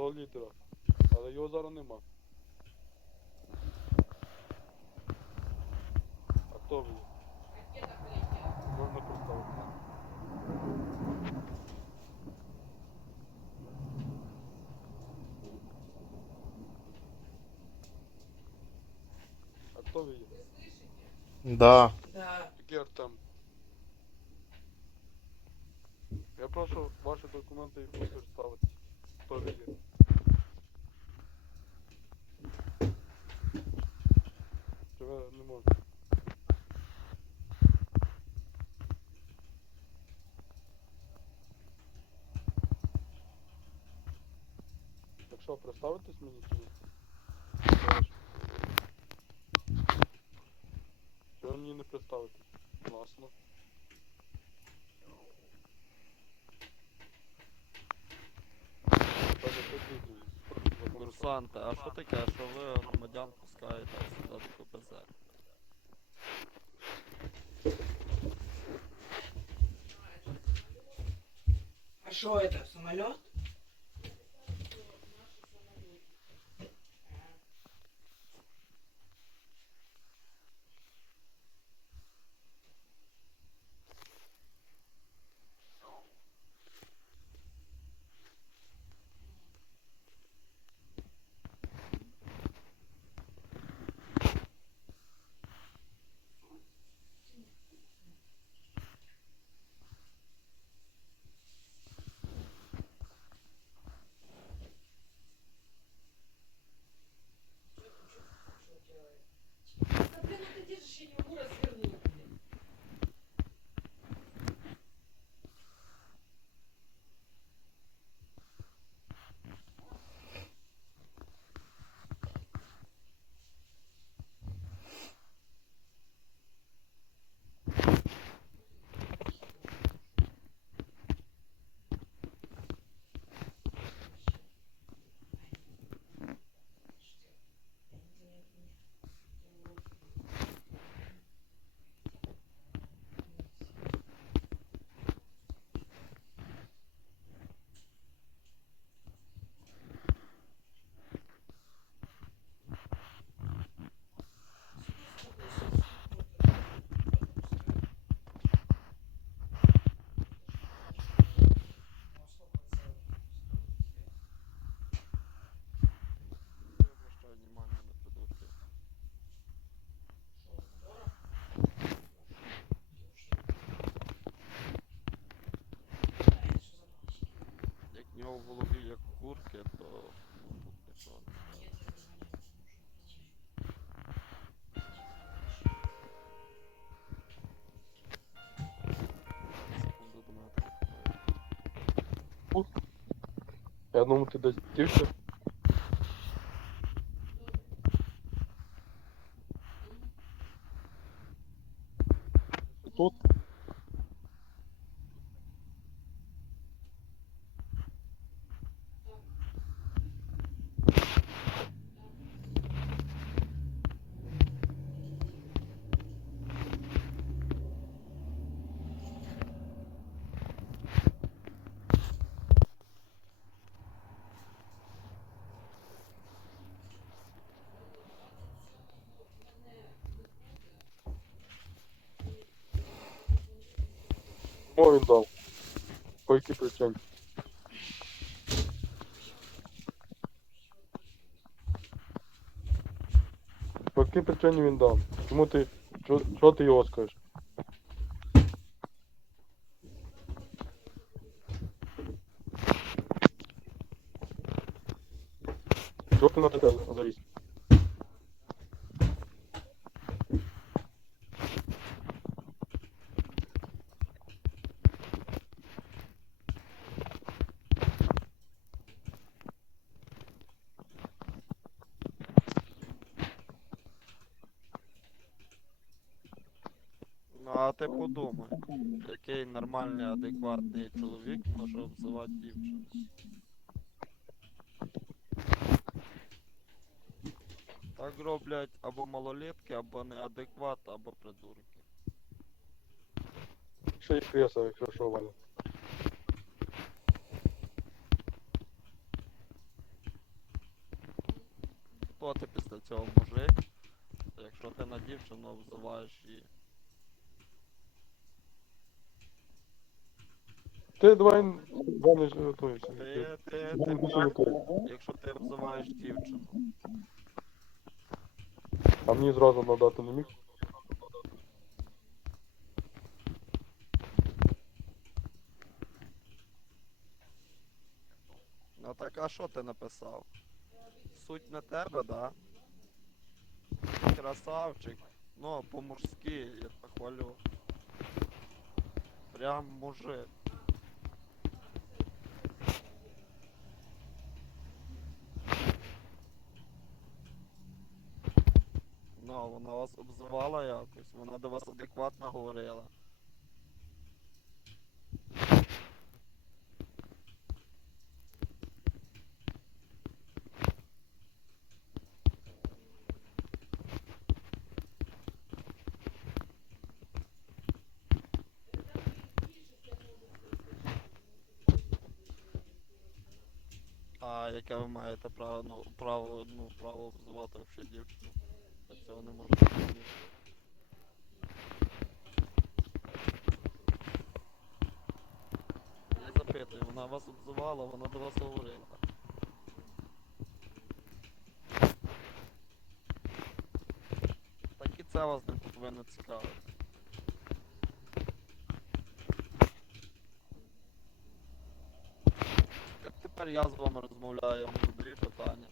того лідера. Але його зараз нема. А хто ви? є? Можна представити. А хто ви є? Да. Да. Який Артем? Я прошу ваші документи і представити. Хто ви є? Ви не можете? Так що, представитись мені чи ні? Прошу. Мені не представитись? Класно. Та не Курсанти, а що таке, що ви громадян пускаєте сюди до КПЗ? А що это, самолет? нього в голові як курки, то ну, тут нічого. Секунду до мене телефонує. Я думаю, ти десь дівся. О, він дав. По якій причині? По якій причині він дав? Чому ти. Чого ти його скажеш? Чого ти на тебе заліз? Ну а ти подумай, який нормальний, адекватний чоловік може обзивати дівчину. Так роблять або малолетки, або неадекват, або придурки. Ще й кресло, якщо що, Ваня. хто ти після цього мужик, якщо ти на дівчину обзиваєш її. Ти давай не жартуйся. Ти, ти, ти, якщо ти обзиваєш дівчину. А мені зразу надати не міг? Ну так а що ти написав? Суть на тебе, да? Ти Красавчик. Ну, по-мужськи, я похвалю. Прям мужик. Ну, вона вас обзивала якось, вона до вас адекватно говорила. А яке ви маєте право, ну, право, ну, право обзивати взагалі дівчину? Я цього не можу зрозуміти. Я запитую, вона вас обзивала, вона до вас говорила. Так і це вас не повинно цікавити. Тепер я з вами розмовляю, я вам задаю питання.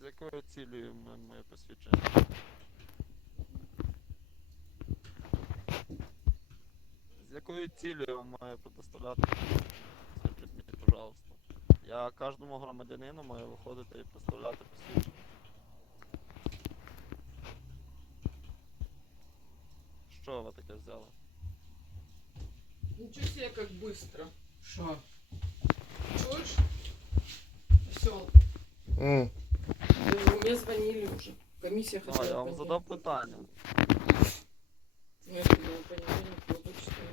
З якою цілею ми- посвідчення? З якою цілею має предоставляти? Скажіть мені, пожалуйста. Я кожному громадянину маю виходити і представляти посвідчення. Що ви таке взяли? Ничего себе, как быстро. Что? Чуешь? Все, М, мне звонили уже. Комиссия хотела я вам задав питання. Ну, я сказала, понедельник, буду читаю.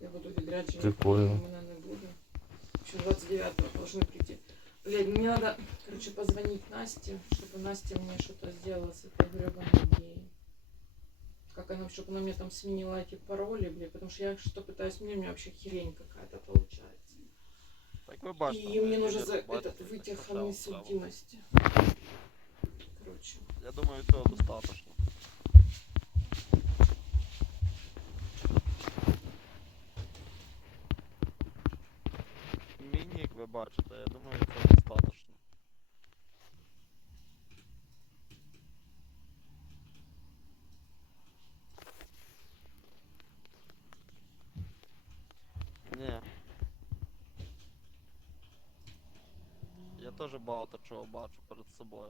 Я буду відряджена. Прикольно. Мене не буде. Еще 29-го должны прийти. Блядь, мне надо, короче, позвонить Насте, чтобы Настя мне что-то сделала с этой гребаной геей. Как она, чтобы она мне там сменила эти пароли, блядь, потому что я что пытаюсь сменить, у меня вообще херень какая-то получается. Так ви бачите. И ви мне нужно відео за бачите, этот так вытяг що о вам несудимости. Короче. треба. Я думаю, цього достатньо. Мій нік ви бачите, я думаю, цього достатньо. Ні. Я теж багато чого бачу перед собою.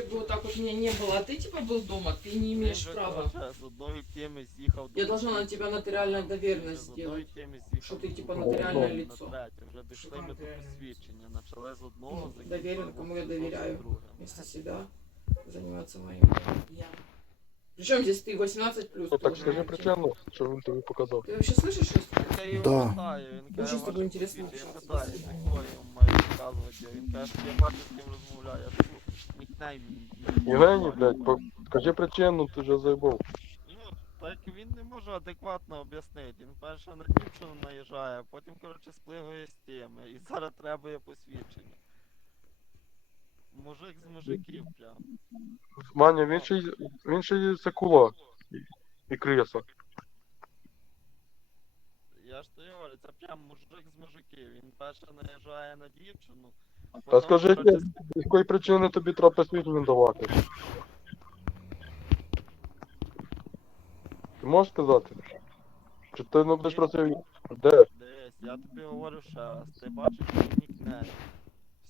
если бы вот так вот меня не было, а ты типа был дома, ты не Він имеешь же, права. короче, з одної теми з'їхав Я до должна на іншої. тебя нотариальную Він доверенность з одної сделать. теми з'їхав що ти, до типа, другої. нотаріальне На лицо. третє. Вже дійшли Що ми до нотаріальне лицо? посвідчення. Почали з одного, Ну, закінчили доверенный, кому я зовсім доверяю. другим. Вместо себя заниматься моим. Я. Причем здесь ты 18 плюс. Ну так должен скажи быть. причину, що він тобі показав. Ты вообще слышишь, что я Я його Да. питаю, він Дуже каже, з тобою ваше інтересно посвідчення. Я общатися. питаю, з якою я маю показувати. Він каже, я бачу, з ким розмовляю. Нікнейм. Євгеній, блядь, по- скажи причину, ти вже заїбав. Ну, так він не може адекватно об'яснити. Він перше на дівчину наїжджає, а потім, коротше, сплигує з теми. І зараз треба посвідчення. Мужик з мужиків прям. Маня, він ще й він ще й секула. І- І криса. Я ж то й говорю, це прям мужик з мужиків. Він перше наїжджає на дівчину. Та скажи, з якої причини тобі треба посвідчення давати? Ти можеш сказати? Чи ти не будеш просив? Де? Дивись, я тобі говорю ще раз, ти бачиш мій нікнейм.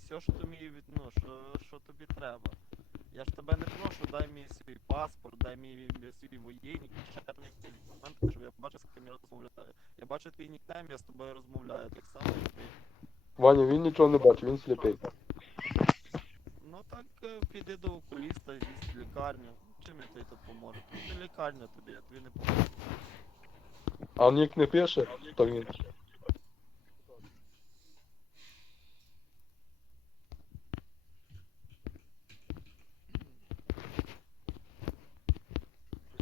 Все, що тобі від, ну, що, що тобі треба. Я ж тебе не прошу, дай мені свій паспорт, дай мені свій воєнник, ще там якісь документи, щоб я бачив, з ким я розмовляю. Я бачу твій нікнейм, я з тобою розмовляю, так само як ти. Ваня, він нічого не бачить, він сліпий. Ну так е, піди до окуліста, з'їсть в лікарню. Чим я тобі тут поможу? Тут не лікарня тобі, я тобі не поможу. А нік не пише, то він.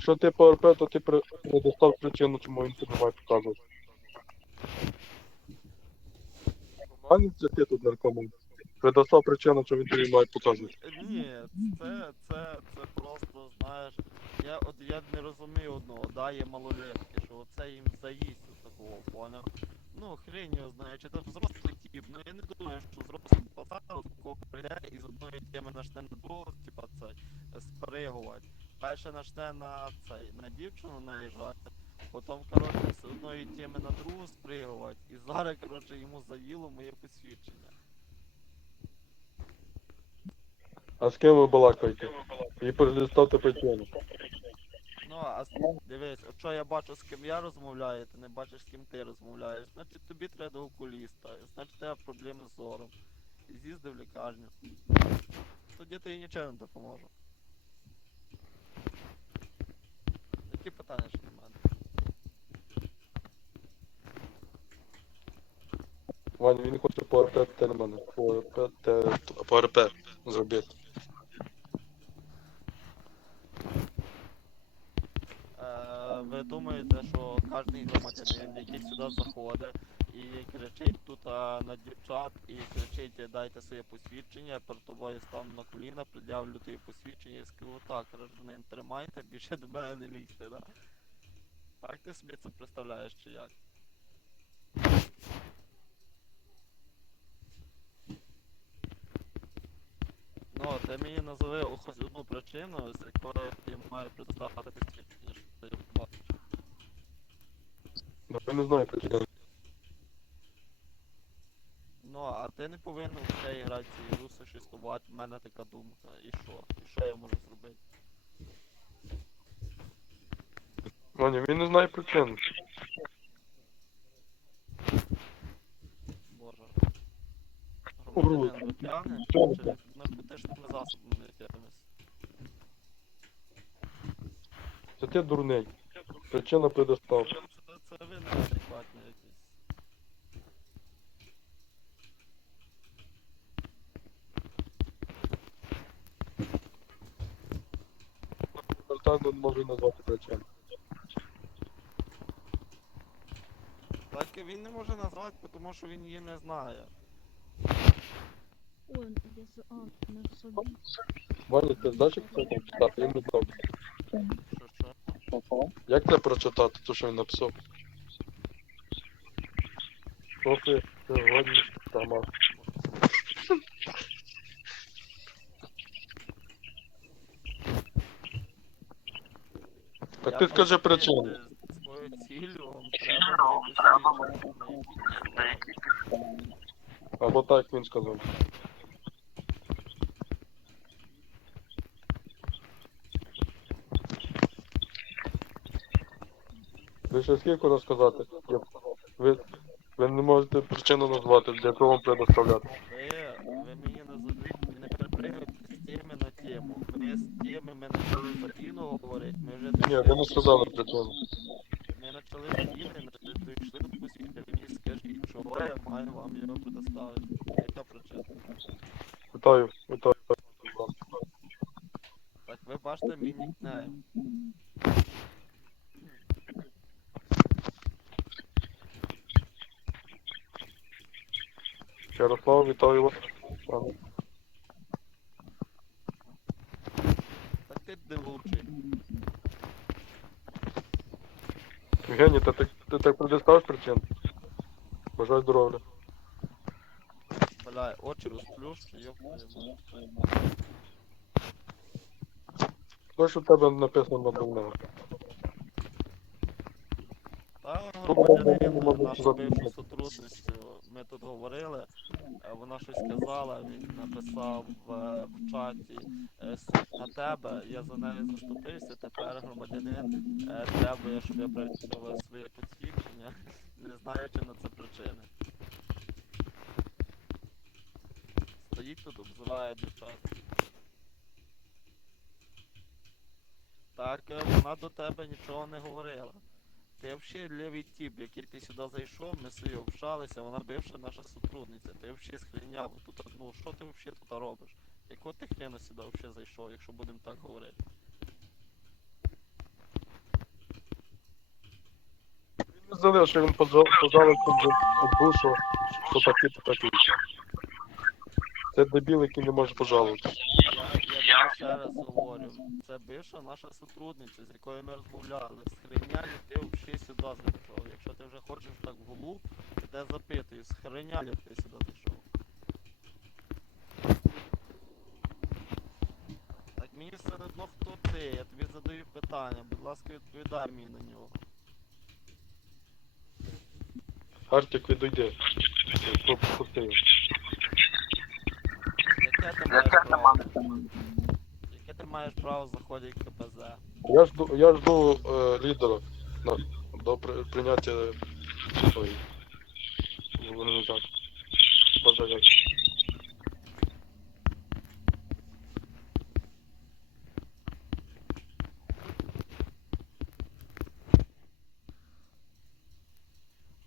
Якщо ти по РП, то ти при... не достав причину, чому він тебе має показувати. Нормально це ти тут наркоман? Предостав причину, що він тобі має показувати. Ні, це, це, це просто, знаєш, я от я не розумію одного, да, є малолетки, що оце їм заїсть от такого, поняв? Ну, хрень його знає, чи це взрослий тип, ну я не думаю, що взрослий пацан от такого прийде і з одної теми почне на другу, типа це, спригувати. Перше почне на цей, на дівчину наїжджати, потім, коротше, з одної теми на другу спригувати, і зараз, коротше, йому заїло моє посвідчення. А з ким ви балакаєте? І предоставте причину. Ну, а с- дивись, от що я бачу, з ким я розмовляю, ти не бачиш, з ким ти розмовляєш. Значить тобі треба до окуліста, значить у тебе проблеми з зором. З'їзди в лікарню. Тоді ти нічого не допоможу. Які питання ще до мене? Ваня, він хоче по РП те на мене. По РП те... По РП зробити. Е, ви думаєте, що кожен громадянин, який сюди заходить і кричить тут а, на дівчат і кричить дайте своє посвідчення, перед тобою стану на коліна, пред'явлю тобі посвідчення і скажу так, гражданин, тримайте, більше до мене не лізьте, да? Так ти собі це представляєш чи як? Ну, ти мені назови хоч одну причину, з якої я маю предоставити посвідчення, щоб ти бачив. Ну, я не знаю причини. Ну, а ти не повинен ще грати ці ігру существувати, в мене така думка. І що? І що я можу зробити? Ваня, він не знає причини. Боже. Громадянин, ви п'яний? Чи наркотичними засобами якимись? Це ти дурний. Причина предостав. Це, це, ви неадекватні якісь. Братан не може назвати причину. Так він не може назвати, тому що він її не знає. Ой, я а, на собі. Ваня, ти знаєш, як це там читати? Я не знав. Що що? Як це прочитати, то що він написав? Трохи сьогодні сама. Так ти скажи причину. е, Свою цілю треба. Або так він сказав. Ви ще скільки розказати? Я- Ви, ви не можете причину назвати, для чого вам предоставляти. Ви, ви мені не перепригуйте з теми на тему. Ви з теми ми почали за говорити, ми вже Ні, ви не сказали причину. Ми почали Іни, ми дійшли до посвідчення. Ви мені скажіть, чого я маю вам його предоставити. Яка причина? Вітаю, вітаю. Так ви бачите мій нікнейм. Ярослав, вітаю вас. Так ти не лучший. Євгеній, ти, ти, ти так предоставиш причину? Бажаю здоров'я. Бля, очі розплющ, йоп твою Що у тебе написано на дурному? Та громадянин, наш бивший сотрудницю, ми тут говорили, вона щось сказала, він написав е, в чаті е, на тебе, я за нею заступився, тепер громадянин е, требує, щоб я працював своє посвідчення, не знаючи на це причини. Стоїть тут, обзиває дівчат. Так, е, вона до тебе нічого не говорила. Ти взагалі лівий тіп, який ти сюди зайшов, ми собі общалися, вона бивша наша сотрудниця. Ти взагалі схріняв тут. Ну що ти взагалі тут робиш? Якого ти хрена сюди взагалі зайшов, якщо будемо так говорити? Він не залив, що він поза- пожалився в душу, що такі то такі. Це дебіл, який не може пожалуватися. Я, ще раз говорю, це бивша наша сотрудниця, з якою ми розмовляли. Схреня ти взагалі сюди зайшов? Якщо ти вже хочеш так в я тебе запитую, схреня ти сюди зайшов? Так мені все одно хто ти, я тобі задаю питання, будь ласка, відповідай мені на нього. Артик відійде. Хто пустив. Яке ти маєш право? Яке ти маєш право заходити в КПЗ? Я жду, я жду е, лідера на, до при, прийняття ой, організації. Боже, як.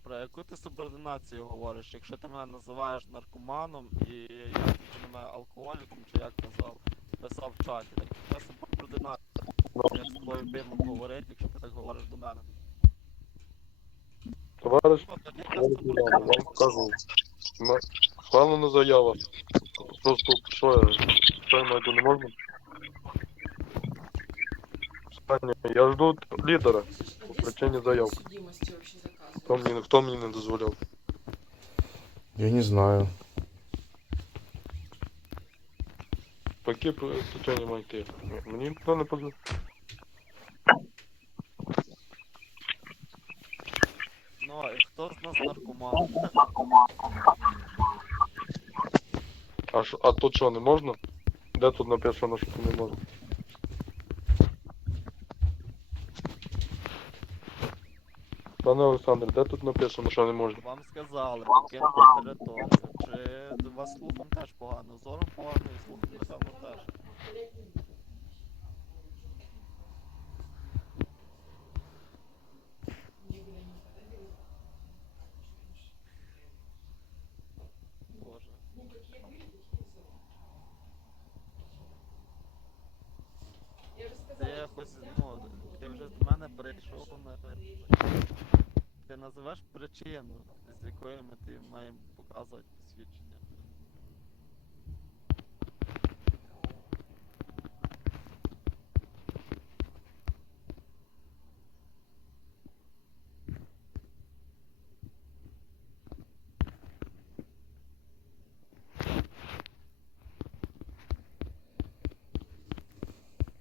Про яку ти субординацію говориш? Якщо ти мене називаєш наркоманом і я ти мене алкоголіком, чи як казав, писав в чаті, так це субординація. Як з тобою бідно говорити, якщо ти так говориш до мене. Товариш, Ну, я вам кажу. Схвалена заява. Просто що я, що я знайду не можна? Я жду лідера. По причине заявки. судимости вообще Хто заказывается? мені, хто мені не дозволяв? Я не знаю. По якій при- причині маю йти? Мені ніхто не позволяв. Ну, а хто з нас наркоман? А, що- а тут що, не можна? Де тут написано, що тут не можна? Пане Олександр, де тут написано, що не можна? Вам сказали, покинути територію. Чи у вас слухом теж погано? Зором погано і слухом напевно теж. Ти якось, ну, ти вже мене прийшов на Ти називаєш причину, з якої ми ти маємо показувати посвідчення.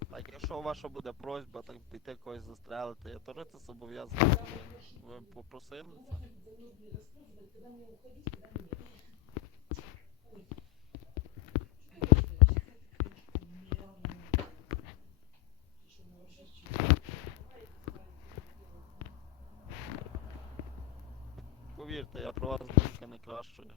Так, якщо ваша буде просьба так піти когось застрелити, я теж це зобов'язаний. Ви попросили це? Повірте, я про вас думки не кращую.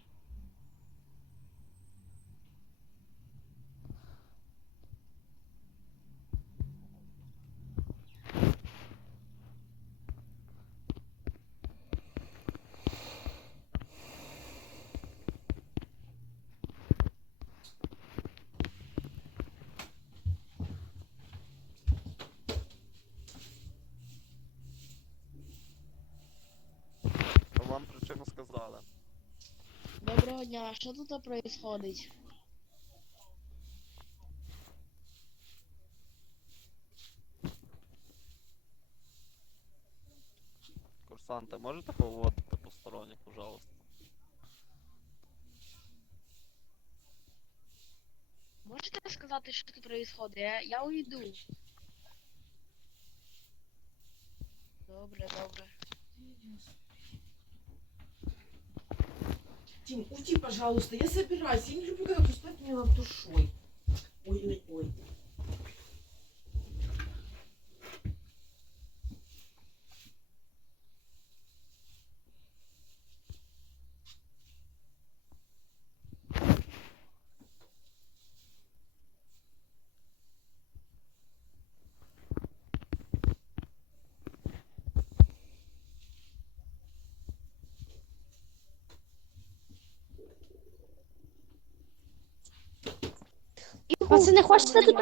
То вам причину. Доброго дня, що тут происходить? Курсанти, можете поводити посторонніх, пожалуйста? Можете сказати, що тут происходить? Я, я уйду. Добре, добре. Тим, уйди, пожалуйста, я собираюсь. Я не люблю, когда кто спать меня над душой. Ой, ой, ой. Пацани, хочете тут